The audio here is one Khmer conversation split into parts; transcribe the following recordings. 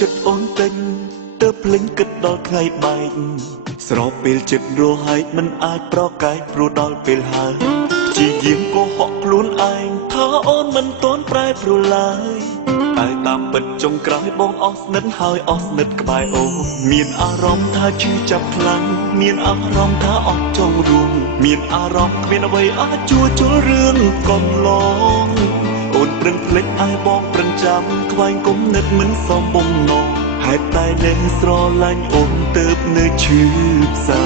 ចិត្តអូនទិញទៅភ្លេងគិតដល់ថ្ងៃបែកស្រោបពេលចិត្តរហែកមិនអាចប្រកែកព្រោះដល់ពេលហើយជាយាមកុហកខ្លួនឯងថាអូនមិនទាន់ប្រែប្រួលឡើយតែតាមពិតចុងក្រោយបងអស់ស្និទ្ធហើយអស់ស្និទ្ធក្បែរអូនមានអារម្មណ៍ថាឈឺចាប់ខ្លាំងមានអារម្មណ៍ថាអស់ចង់រួមមានអារម្មណ៍គ្មានអ្វីអាចជួសជុលរឿងកុំឡងអូនប្រឹងភ្លេចឲ្យបងប្រឹងចាំខ្វែងគុំនឹកមិនសមបំណងហេតុតែនៅស្រឡាញ់អូនទៅនៅឈឺផ្សា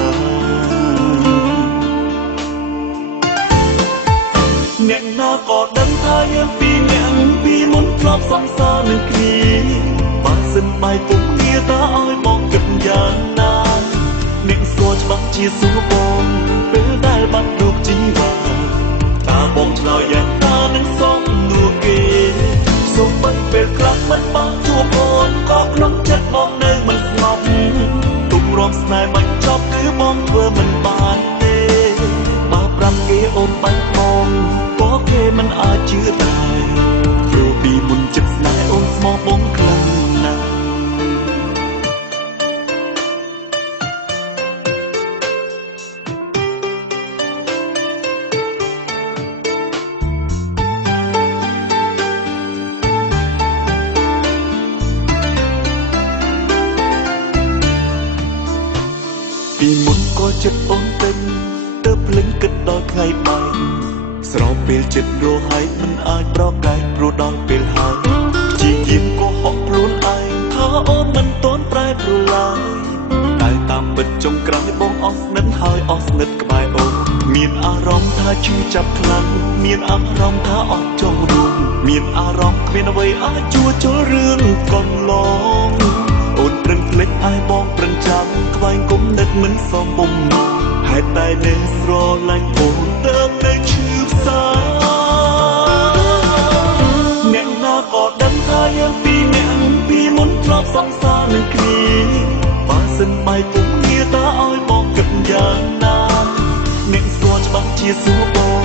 អ្នកណាក៏ដឹងថាយើងពីរនាក់ពីមុនធ្លាប់សង្សារនឹងគ្នាបើសិនបាយពុំងារតើឲ្យបងគិតយ៉ាងណាអ្នកស្គាល់ច្បាស់ជាសួរបងពេលដែលបាត់រូបជីវ៉ាតើបងឆ្លើយយ៉ាងណានឹងសំនួរគេសូមមិនពេលខ្លះមិនបានជួបអូនក៏ក្នុងចិត្តបងនៅមិនស្ងប់ទុំរំស្នេហ៍មិនចប់គឺបងធ្វើមិនបានទេបើប្រាប់គេអូនបាញ់បងក៏គេមិនអាចជឿដែរព្រោះពីមុនចិត្តស្នេហ៍អូនស្មោះបងខ្លាំងណាស់ពីមុនក៏ចិត្តអូនទិញទៅភ្លេងគិតដល់ថ្ងៃបែកស្រោបពេលចិត្តរហែកមិនអាចប្រកែកព្រោះដល់ពេលហើយជាយាមកុហកខ្លួនឯងថាអូនមិនទាន់ប្រែប្រួលឡើយតែតាមពិតចុងក្រោយបងអស់ស្និទ្ធហើយអស់ស្និទ្ធក្បែរអូនមានអារម្មណ៍ថាឈឺចាប់ខ្លាំងមានអារម្មណ៍ថាអស់ចង់រួមមានអារម្មណ៍គ្មានអ្វីអាចជួសជុលរឿងកុំឡងអូនប្រឹងភ្លេចឲ្យបងប្រឹងចាំខ្វែងគុំនឹកមិនសមបំណងហេតុតែនៅស្រឡាញ់អូនទៅនៅឈឺផ្សាអ្នកណាក៏ដឹងថាយើងពីរនាក់ពីមុនធ្លាប់សង្សារនឹងគ្នាបើសិនបាយពុំងារតើឲ្យបងគិតយ៉ាងណាអ្នកស្គាល់ច្បាស់ជាសួរបង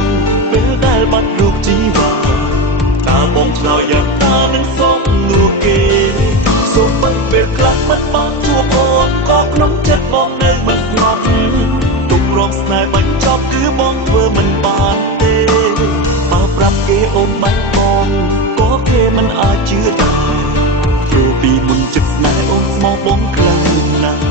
ពេលដែលបាត់រូបជីវ៉ាតើបងឆ្លើយយ៉ាងណានឹងសំនួរគេសូមមិនពេលខ្លះមិនបានជួបអូនក៏ក្នុងចិត្តបងនៅមិនស្ងប់ទុំរំស្នេហ៍មិនចប់គឺបងធ្វើមិនបានទេបើប្រាប់គេអូនបាញ់បងក៏គេមិនអាចជឿដែរព្រោះពីមុនចិត្តស្នេហ៍អូនស្មោះបងខ្លាំងណាស់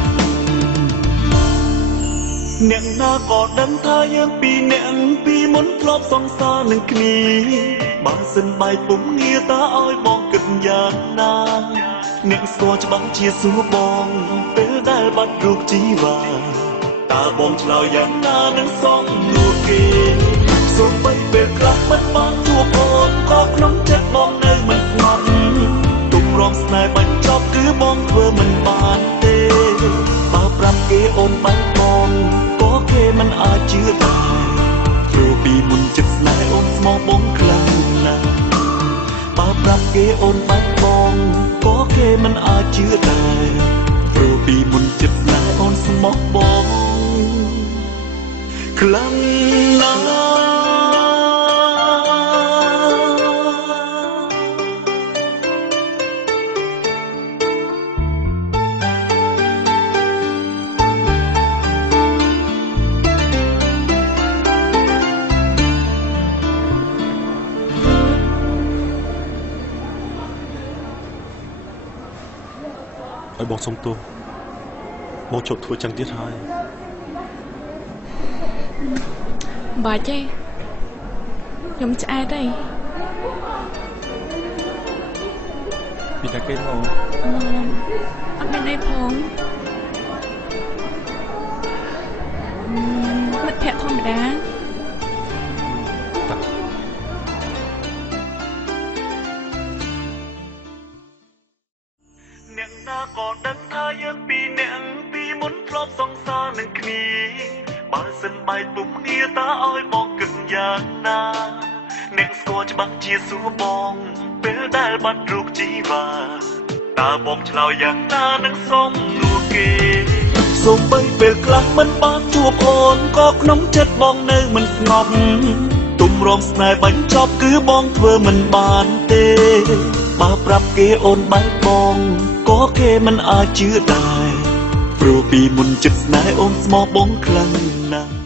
អ្នកណាក៏ដឹងថាយើងពីរនាក់ពីមុនធ្លាប់សង្សារនឹងគ្នាបើសិនបាយពុំងារតើឲ្យបងគិតយ៉ាងណាអ្នកស្គាល់ច្បាស់ជាសួរបងពេលដែលបាត់រូបជីវ៉ាតើបងឆ្លើយយ៉ាងណានឹងសំនួរគេសូម្បីពេលខ្លះមិនបានជួបអូនក៏ក្នុងចិត្តបងនៅមិនស្ងប់ទុំរំស្នេហ៍មិនចប់គឺបងធ្វើមិនបានទេបើប្រាប់គេអូនបាញ់បងក៏គេមិនអាចជឿដែរព្រោះពីមុនចិត្តស្នេហ៍អូនស្មោះបងខ្លាំងណាស់បើប្រាប់គេអូនបាញ់បងក៏គេមិនអាចជឿដែរព្រោះពីមុនចិត្តស្នេហ៍អូនស្មោះបងខ្លាំងណាស់ឲ្យបងសុំទោសបងជប់ធ្វើចឹងទៀតហើយបាច់ទេខ្ញុំឆ្អែតទេពីតែគេមកអត់មានអីផងមិត្តភក្តិធម្មតាអ្នកណាក៏ដឹងថាយើងពីរនាក់ពីមុនធ្លាប់សង្សារនឹងគ្នាបើសិនបាយពុំងារតើឲ្យបងគិតយ៉ាងណាអ្នកស្គាល់ច្បាស់ជាសួរបងពេលដែលបាត់រូបជីវ៉ាតើបងឆ្លើយយ៉ាងណានឹងសំនួរគេសូម្បីពេលខ្លះមិនបានជួបអូនក៏ក្នុងចិត្តបងនៅមិនស្ងប់ទុំរំស្នេហ៍បាញ់ចប់គឺបងធ្វើមិនបានទេ បើប្រាប់គេអូនបែកបងក៏គេមិនអាចជឿដែរព្រោះពីមុនចិត្តស្នេហ៍អូនស្មោះបងខ្លាំងណាស់